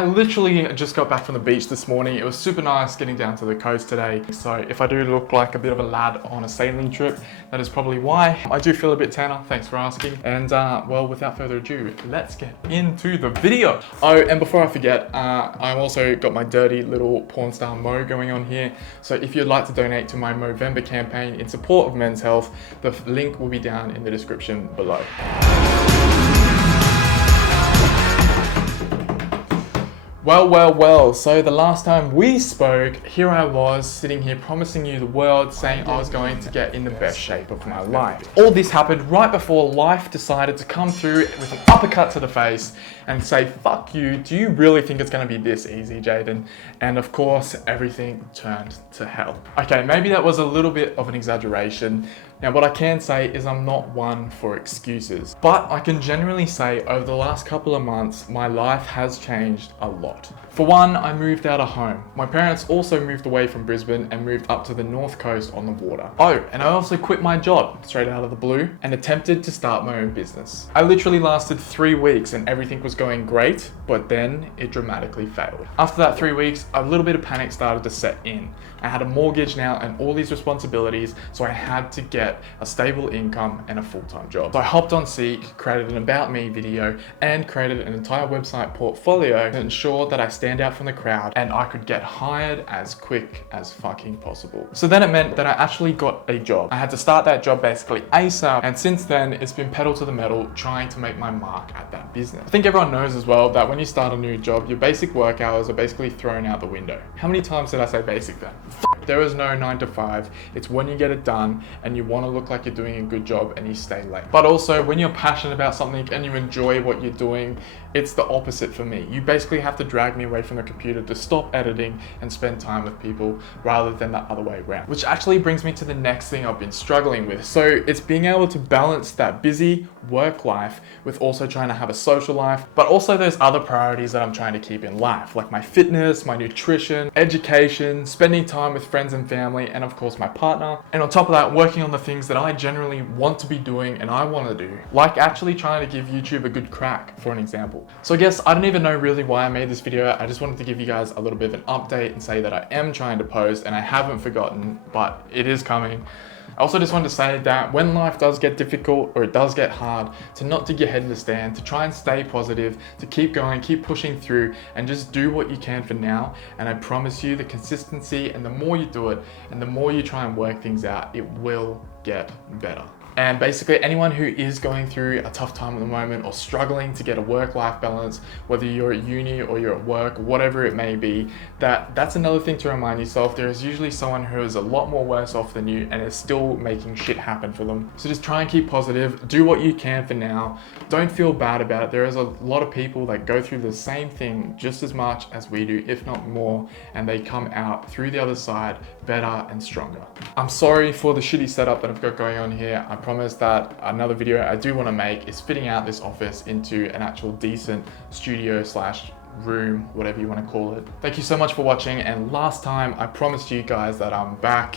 I literally just got back from the beach this morning. It was super nice getting down to the coast today. So if I do look like a bit of a lad on a sailing trip, that is probably why. I do feel a bit tanner, thanks for asking. And well, without further ado, let's get into the video. Oh, and before I forget, I've also got my dirty little porn star Mo going on here. So if you'd like to donate to my Movember campaign in support of men's health, the link will be down in the description below. Well, so the last time we spoke, here I was sitting here promising you the world, saying I was going to get in the best shape of my life. All this happened right before life decided to come through with an uppercut to the face and say, fuck you, do you really think it's gonna be this easy, Jaiden? And of course, everything turned to hell. Okay, maybe that was a little bit of an exaggeration. Now, what I can say is I'm not one for excuses, but I can generally say over the last couple of months, my life has changed a lot. For one, I moved out of home. My parents also moved away from Brisbane and moved up to the north coast on the water. Oh, and I also quit my job straight out of the blue and attempted to start my own business. I literally lasted 3 weeks and everything was going great, but then it dramatically failed. After that 3 weeks, a little bit of panic started to set in. I had a mortgage now and all these responsibilities, so I had to get a stable income and a full-time job. So I hopped on Seek, created an About Me video, and created an entire website portfolio to ensure that I stand out from the crowd and I could get hired as quick as fucking possible. So then it meant that I actually got a job. I had to start that job basically ASAP, and since then it's been pedal to the metal trying to make my mark at that business. I think everyone knows as well that when you start a new job, your basic work hours are basically thrown out the window. How many times did I say basic then? There is no 9 to 5. It's when you get it done and you want to look like you're doing a good job and you stay late. But also when you're passionate about something and you enjoy what you're doing, it's the opposite for me. You basically have to drag me away from the computer to stop editing and spend time with people rather than the other way around. Which actually brings me to the next thing I've been struggling with. So it's being able to balance that busy work life with also trying to have a social life, but also there's other priorities that I'm trying to keep in life, like my fitness, my nutrition, education, spending time with friends and family, and of course my partner. And on top of that, working on the things that I generally want to be doing and I want to do, like actually trying to give YouTube a good crack, for an example. So I guess I don't even know really why I made this video. I just wanted to give you guys a little bit of an update and say that I am trying to post and I haven't forgotten, but it is coming. I also just wanted to say that when life does get difficult or it does get hard, to not dig your head in the sand, to try and stay positive, to keep going, keep pushing through, and just do what you can for now. And I promise you the consistency, and the more you do it and the more you try and work things out, it will get better. And basically anyone who is going through a tough time at the moment or struggling to get a work-life balance, whether you're at uni or you're at work, whatever it may be, that's another thing to remind yourself. There is usually someone who is a lot more worse off than you and is still making shit happen for them. So just try and keep positive, do what you can for now. Don't feel bad about it. There is a lot of people that go through the same thing just as much as we do, if not more, and they come out through the other side better and stronger. I'm sorry for the shitty setup that I've got going on here. I promise that another video I do want to make is fitting out this office into an actual decent studio slash room, whatever you want to call it. Thank you so much for watching, and last time I promised you guys that I'm back.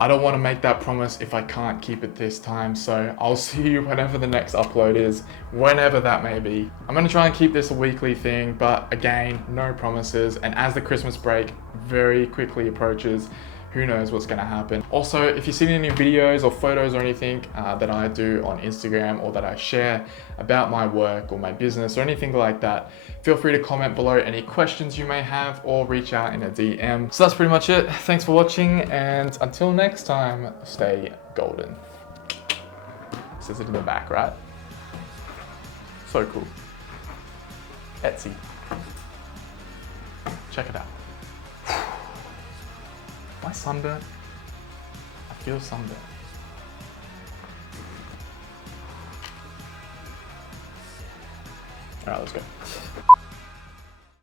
I don't want to make that promise if I can't keep it this time, so I'll see you whenever the next upload is, whenever that may be. I'm going to try and keep this a weekly thing, but again, no promises, and as the Christmas break very quickly approaches, who knows what's going to happen. Also, if you see any videos or photos or anything that I do on Instagram or that I share about my work or my business or anything like that, feel free to comment below any questions you may have or reach out in a DM. So that's pretty much it. Thanks for watching, and until next time, stay golden. It says it in the back, right? So cool. Etsy. Check it out. Am I sunburnt? I feel sunburnt. Alright, let's go.